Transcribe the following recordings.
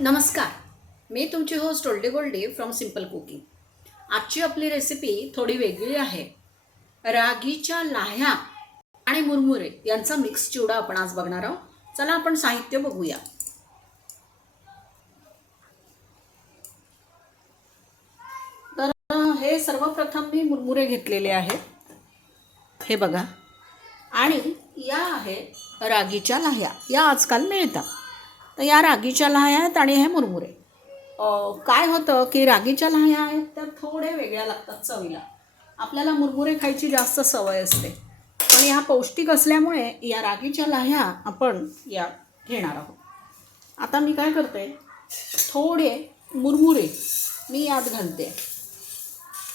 नमस्कार. मी तुमची host oldie goldie from simple cooking आजची आपली रेसिपी थोडी वेगळी आहे. रागीच्या लाह्या आणि मुरमुरे यांचा मिक्स चिवडा आपण आज बघणार आहोत. चला आपण साहित्य बघूया. तर हे सर्वप्रथम मी मुरमुरे घेतलेले आहेत. हे बघा. आणि या आहे रागीच्या लाह्या. या आजकाल मिळतात. तर या रागीच्या लाह्या आहेत आणि हे मुरमुरे. काय होतं की रागीच्या लाह्या आहेत त्या थोड्या वेगळ्या लागतात चवीला. आपल्याला मुरमुरे खायची जास्त सवय असते. पण ह्या पौष्टिक असल्यामुळे या रागीच्या लाह्या आपण या घेणार आहोत. आता मी काय करते? थोडे मुरमुरे मी यात घालते.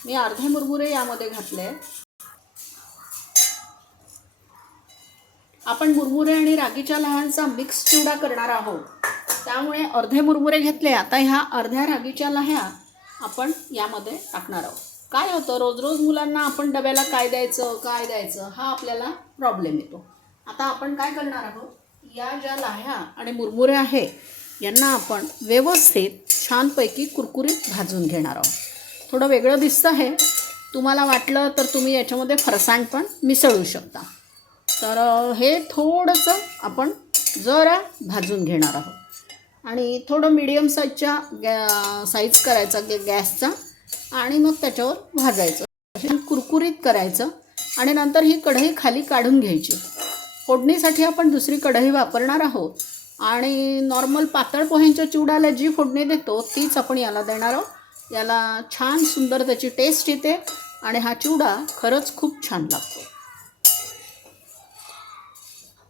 मी अर्धे मुरमुरे यामध्ये घातले. आपण मुरमुरे आणि रागीच्या लह्यांचा मिक्स चिवडा करणार आहोत. त्यामुळे अर्धे मुरमुरे घेतले आता ह्या अर्ध्या रागीच्या लह्या आपण यामध्ये टाकणार आहोत. काय होतं रोज रोज मुलांना आपण डब्याला काय द्यायचं काय द्यायचं हा आपल्याला प्रॉब्लेम येतो. आता आपण काय करणार आहोत या ज्या लाह्या आणि मुरमुरे आहे यांना आपण व्यवस्थित छानपैकी कुरकुरीत भाजून घेणार आहोत. थोडं वेगळं दिसतं आहे. तुम्हाला वाटलं तर तुम्ही याच्यामध्ये फरसाण पण मिसळू शकता. तर हे थोडंसं आपण जरा भाजून घेणार आहोत. आणि थोडं मिडियम साईजच्या गॅ साईज करायचा गॅ गॅसचा. आणि मग त्याच्यावर भाजायचं. कुरकुरीत करायचं. आणि नंतर ही कढई खाली काढून घ्यायची. फोडणीसाठी आपण दुसरी कढई वापरणार आहोत. आणि नॉर्मल पातळ पोह्यांच्या चिवडाला जी फोडणी देतो तीच आपण याला देणार आहोत. याला छान सुंदर त्याची टेस्ट येते. आणि हा चिवडा खरंच खूप छान लागतो.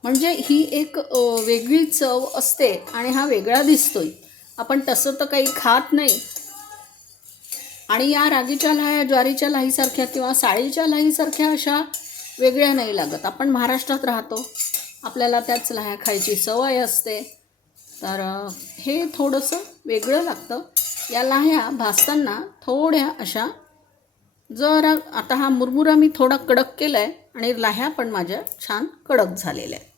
म्हणजे ही एक वेगळी चव असते आणि हा वेगळा दिसतोय. आपण तसं तर काही खात नाही. आणि या रागीच्या लाह्या ज्वारीच्या लाहीसारख्या किंवा साळीच्या लाहीसारख्या अशा वेगळ्या नाही लागत. आपण महाराष्ट्रात राहतो. आपल्याला त्याच लाह्या खायची सवय असते. तर हे थोडंसं वेगळं लागतं. या लाह्या भाजताना थोड्या अशा जरा आता हा मुरमुरा मी थोडा कडक केला आहे आणि लाह्या पण माझ्या छान कडक झालेल्या आहेत.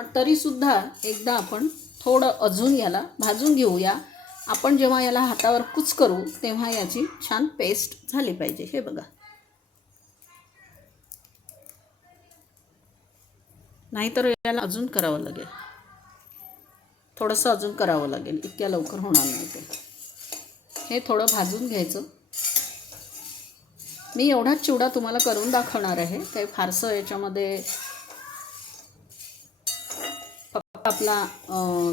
पण तरीसुद्धा एकदा आपण थोडं अजून याला भाजून घेऊया. आपण जेव्हा याला हातावर कुच करू तेव्हा याची छान पेस्ट झाली पाहिजे. हे बघा. नाहीतर याला अजून करावं लागेल. थोडंसं अजून करावं लागेल. इतक्या लवकर होणार नाही ते. हे थोडं भाजून घ्यायचं. मी एवढाच चिवडा तुम्हाला करून दाखवणार आहे. काही फारसं याच्यामध्ये आपला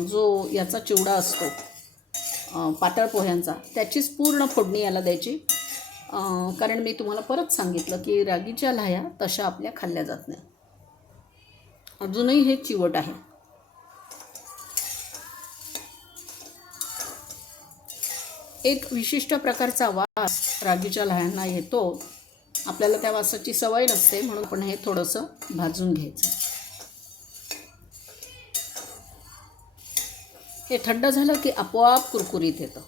जो याचा चिवडा असतो पातळ पोह्यांचा त्याचीच पूर्ण फोडणी याला द्यायची. कारण मी तुम्हाला परत सांगितलं की रागीच्या लाह्या तशा आपल्या खाल्ल्या जात नाही. अजूनही हे चिवट आहे. एक विशिष्ट प्रकारचा वास रागीच्या लह्यांना येतो. आपल्याला त्या वासाची सवय नसते म्हणून पण हे थोडंसं भाजून घ्यायचं. हे थंड झालं की आपोआप कुरकुरीत येतं.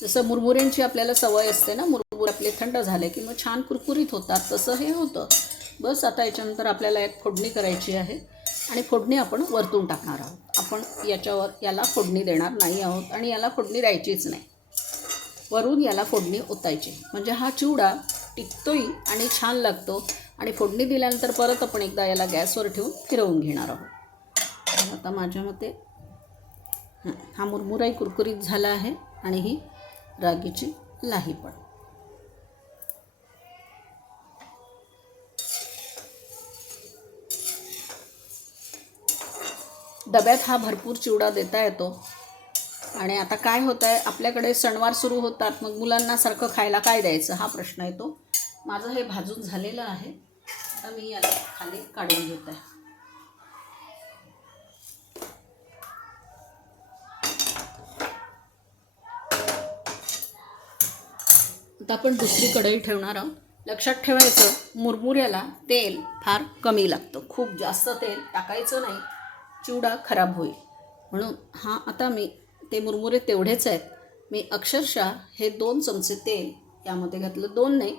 जसं मुरमुऱ्यांची आपल्याला सवय असते ना मुरमुरे आपले थंड झाले की मग छान कुरकुरीत होतात तसं हे होतं. बस आता याच्यानंतर आपल्याला एक फोडणी करायची आहे आणि फोडणी आपण वरतून टाकणार आहोत. आपण याच्यावर याला फोडणी देणार नाही आहोत आणि याला फोडणी द्यायचीच नाही. वरून याला फोडणी ओतायची. म्हणजे हा चिवडा टिकतोही आणि छान लागतो आणि फोडणी दिल्यानंतर परत आपण एकदा याला गॅसवर ठेवून फिरवून घेणार आहोत. आता माझ्या मते हा मुरमुराही कुरकुरीत झाला आहे आणि ही रागीची लाही पण. डब्यात हा भरपूर चिवडा देता येतो. आणि आता काय होतं आहे आपल्याकडे सणवार सुरू होतात मग मुलांना सारखं खायला काय द्यायचं हा प्रश्न येतो. माझं हे भाजून झालेलं आहे. आता मी याला खाली काढून घेत. आहे आता आपण दुसरी कढई ठेवणार आहोत. लक्षात ठेवायचं मुरमुऱ्याला तेल फार कमी लागतं. खूप जास्त तेल टाकायचं नाही. चिवडा खराब होईल. म्हणून हा आता मी ते मुरमुरे तेवढेच आहेत. मी अक्षरशः हे दोन चमचे तेल यामध्ये घातलं. दोन नाही.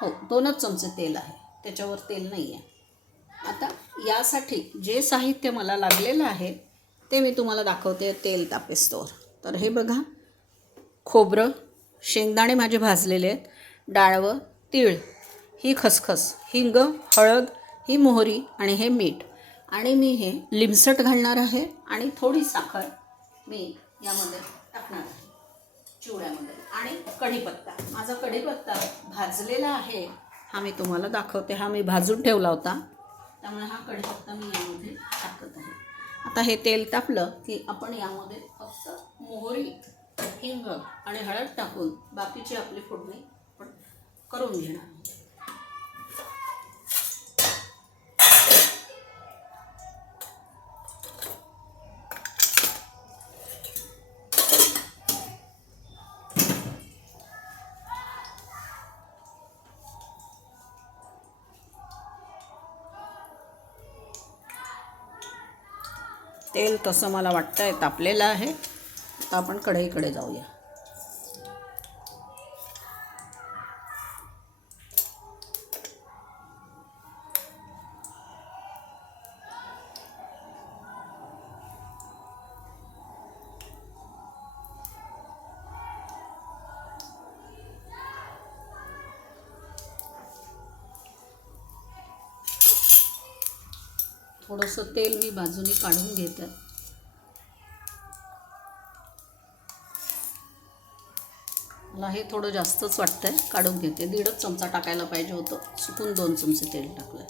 हो दोनच चमचे तेल आहे. त्याच्यावर तेल नाही आहे. आता यासाठी जे साहित्य मला लागलेलं आहे ते मी तुम्हाला दाखवते. तेल तापेस्तोवर तर हे बघा. खोबरं शेंगदाणे माझे भाजलेले आहेत. डाळवं तीळ ही खसखस हिंग हळद ही मोहरी आणि हे मीठ. आणि मी हे लिमसट घालणार आहे आणि थोडी साखर मी यामध्ये टाकणार आहे. चिवड्यामध्ये. आणि कढीपत्ता. माझा कढीपत्ता भाजलेला आहे. हा मी तुम्हाला दाखवते. हा मी भाजून ठेवला होता. त्यामुळे हा कढीपत्ता मी यामध्ये टाकत आहे. आता हे तेल तापलं की आपण यामध्ये फक्त मोहरी हिंग आणि हळद टाकून बाकीची आपली फोडणी आपण करून घेणार. तेल तसं मला वाटतं आहे तापलेलं आहे. आता आपण कढईकडे जाऊया. थोडंसं तेल मी बाजूने काढून घेत. आहे मला हे थोडं जास्तच वाटतं आहे काढून घेते. दीडच चमचा टाकायला पाहिजे होतं. चुकून दोन चमचे तेल टाकलं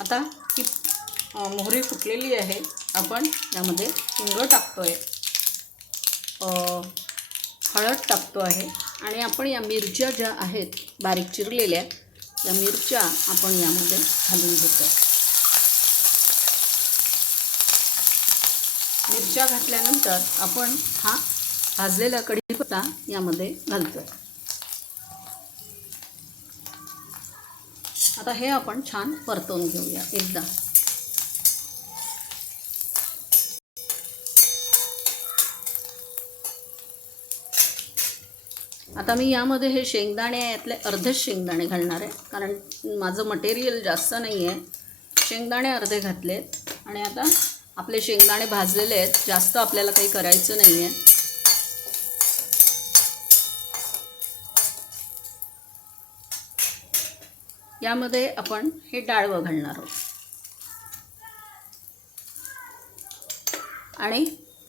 आता ही मोहरी फुटलेली आहे. आपण यामध्ये हिंग टाकतो आहे हळद टाकतो आहे. आणि आपण या मिरच्या ज्या आहेत बारीक चिरलेल्या त्या मिरच्या आपण यामध्ये घालून घेतो मिरच्या घातल्यानंतर आपण हा भाजलेला कढीपत्ता यामध्ये घालतो आता हे आपण छान परतवून घेऊया एकदा. आता मी यामध्ये हे शेंगदाणे यातले अर्धेच शेंगदाणे घालणार आहे. कारण माझं मटेरियल जास्त नाही आहे. शेंगदाणे अर्धे घातलेत. आणि आता आपले शेंगदाणे भाजलेले आहेत. जास्त आपल्याला काही करायचं नाही आहे. यामध्ये आपण हे डाळवं घालणार आहोत. आणि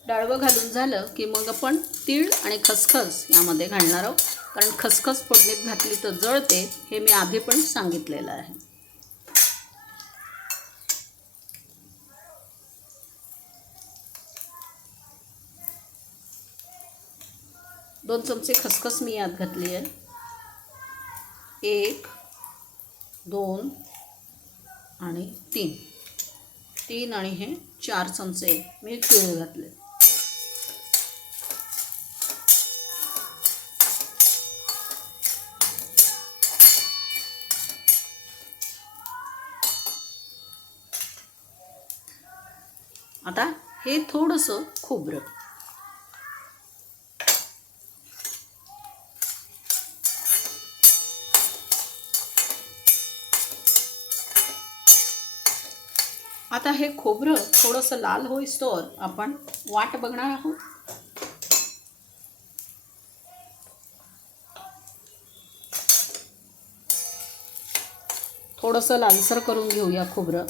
डाळवं घालून झालं की मग आपण तीळ आणि खसखस यामध्ये घालणार आहोत. कारण खसखस फोडणीत घातली तर जळते हे मी आधी पण सांगितलेलं आहे. दोन चमचे खसखस मी यात घातली आहे. एक दोन आणि तीन. तीन आणि हे चार चमचे मी तीळ घातले. आता हे थोडंसं खोबरं. आता हे खोबरं थोडंसं लाल होईस्तोवर आपण वाट बघणार आहोत. थोडंसं लालसर करून घेऊया खोबरं.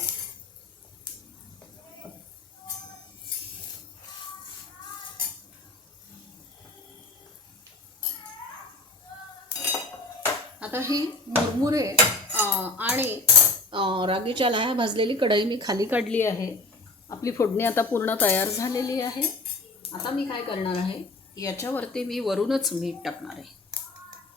आणि रागीच्या लाह्या भाजलेली कढई मी खाली काढली आहे. आपली फोडणी आता पूर्ण तयार झालेली आहे. आता मी काय करणार आहे? याच्यावरती मी वरूनच मीठ टाकणार आहे.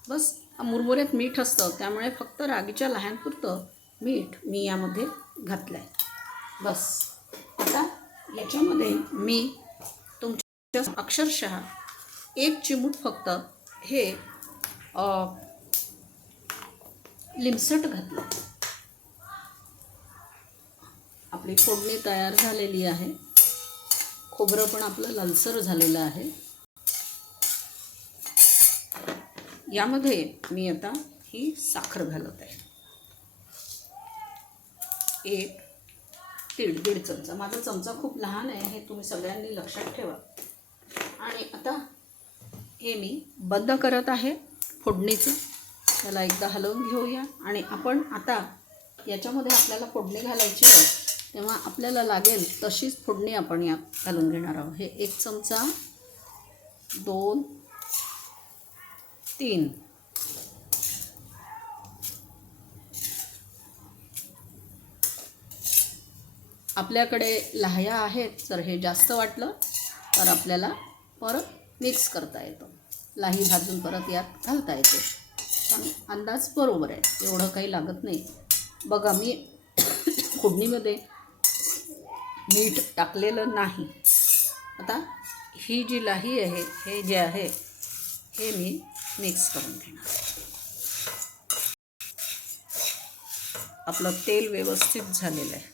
बस मुरमुऱ्यात मीठ असतं त्यामुळे फक्त रागीच्या लहानपुरतं मीठ मी यामध्ये घातलं आहे बस. आता याच्यामध्ये मी तुमच्या अक्षरशः एक चिमूट फक्त हे लिमसट घातलं. आपली फोडणी तयार झालेली आहे. खोबरं पण आपलं लालसर झालेलं आहे. यामध्ये मी आता ही साखर घालत आहे. एक दीड दीड चमचा. माझा चमचा खूप लहान आहे हे तुम्ही सगळ्यांनी लक्षात ठेवा. आणि आता हे मी बंद करत आहे फोडणीचं. त्याला एकदा हलवून घेऊया. आणि आपण आता याच्यामध्ये आपल्याला फोडणी घालायची आहे. तेव्हा आपल्याला लागेल तशीच फोडणी आपण यात घालून घेणार आहोत. हे एक चमचा दोन तीन. आपल्याकडे लाह्या आहेत तर हे जास्त वाटलं तर आपल्याला परत मिक्स करता येतं. लाही भाजून परत यात घालता येते. पण अंदाज बरोबर आहे. एवढं काही लागत नाही. बघा मी फोडणीमध्ये मीठ टाकलेलं नाही. आता ही जी लाही आहे हे जे आहे हे मी मिक्स करून घेणार. आपलं तेल व्यवस्थित झालेलं आहे.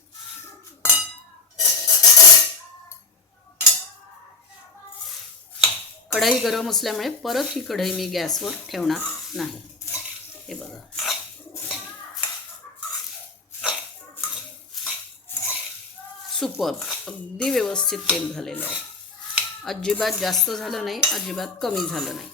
कढई गरम असल्यामुळे परत ही कढई मी गॅसवर ठेवणार नाही. हे बघा. सुपर अगदी व्यवस्थित तेल झालेलं आहे. अजिबात जास्त झालं नाही अजिबात कमी झालं नाही.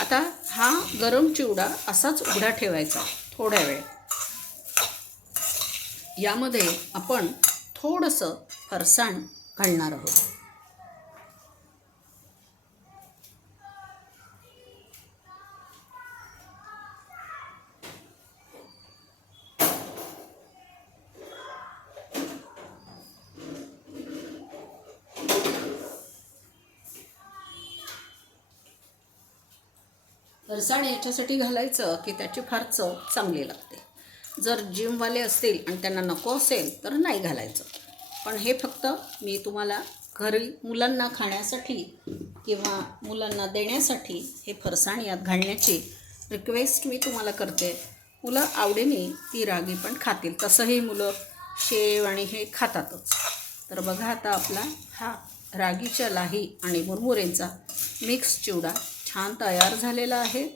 आता हा गरम चिवडा असाच उघडा ठेवायचा थोड्या वेळ. यामध्ये आपण थोडंसं फरसाण घालणार आहोत. फरसाण याच्यासाठी घालायचं की त्याची फार चव चांगली लागते. जर जिमवाले असतील आणि त्यांना नको असेल तर नाही घालायचं. पण हे फक्त मी तुम्हाला घरी मुलांना खाण्यासाठी किंवा मुलांना देण्यासाठी हे फरसाण यात घालण्याची रिक्वेस्ट मी तुम्हाला करते. मुलं आवडीने ती रागी पण खातील. तसंही मुलं शेव आणि हे खातातच. तर बघा आता आपला हा रागीच्या लाही आणि मुरमुरेंचा मिक्स चिवडा छान तयार झालेला आहे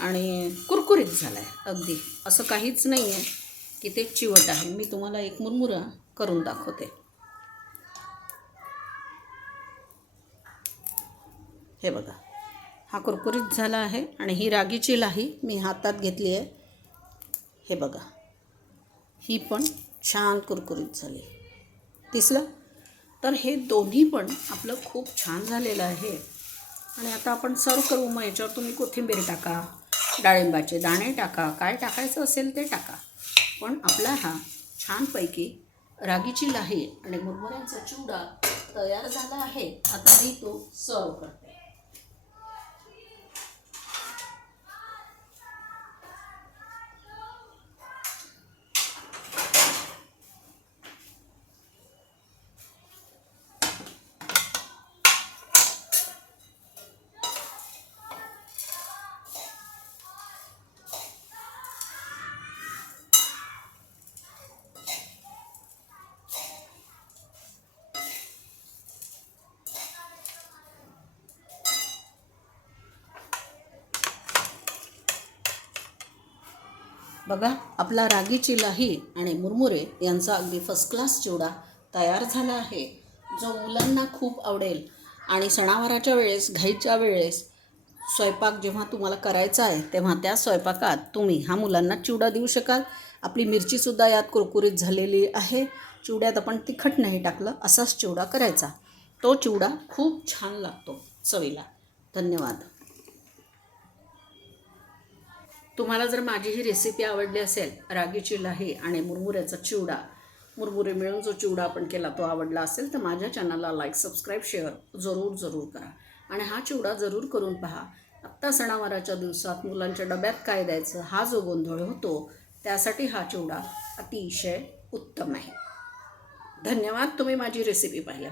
आणि कुरकुरीत झाला आहे अगदी. असं काहीच नाही आहे की ते चिवट आहे. मी तुम्हाला एक मुरमुरा करून दाखवते. हे बघा. हा कुरकुरीत झाला आहे आणि ही रागीची लाही मी हातात घेतली आहे. हे बघा. ही पण छान कुरकुरीत झाली. दिसलं? तर हे दोन्ही पण आपलं खूप छान झालेलं आहे. आणि आता आपण सर्व करू मग याच्यावर तुम्ही कोथिंबीर टाका डाळिंबाचे दाणे टाका काय टाकायचं असेल ते टाका. पण आपला हा छानपैकी रागीची लाही आणि मुरमुऱ्यांचा चिवडा तयार झाला आहे. आता मी तो सर्व करते. बघा आपला रागीची लाही आणि मुरमुरे यांचा अगदी फर्स्ट क्लास चिवडा तयार झाला आहे. जो मुलांना खूप आवडेल आणि सणावाराच्या वेळेस घाईच्या वेळेस स्वयंपाक जेव्हा तुम्हाला करायचा आहे तेव्हा त्या स्वयंपाकात तुम्ही हा मुलांना चिवडा देऊ शकाल. आपली मिरचीसुद्धा यात कुरकुरीत झालेली आहे. चिवड्यात आपण तिखट नाही टाकलं असाच चिवडा करायचा. तो चिवडा खूप छान लागतो चवीला. धन्यवाद. तुम्हाला जर माझी ही रेसिपी आवडली असेल रागीची लाही आणि मुरमुऱ्याचा चिवडा मुरमुरे मिळून जो चिवडा आपण केला तो आवडला असेल तर माझ्या चॅनलला लाईक सबस्क्राईब शेअर जरूर जरूर करा. आणि हा चिवडा जरूर करून पहा. आत्ता सणावाराच्या दिवसात मुलांच्या डब्यात काय द्यायचं हा जो गोंधळ होतो त्यासाठी हा चिवडा अतिशय उत्तम आहे. धन्यवाद तुम्ही माझी रेसिपी पाहिल्या.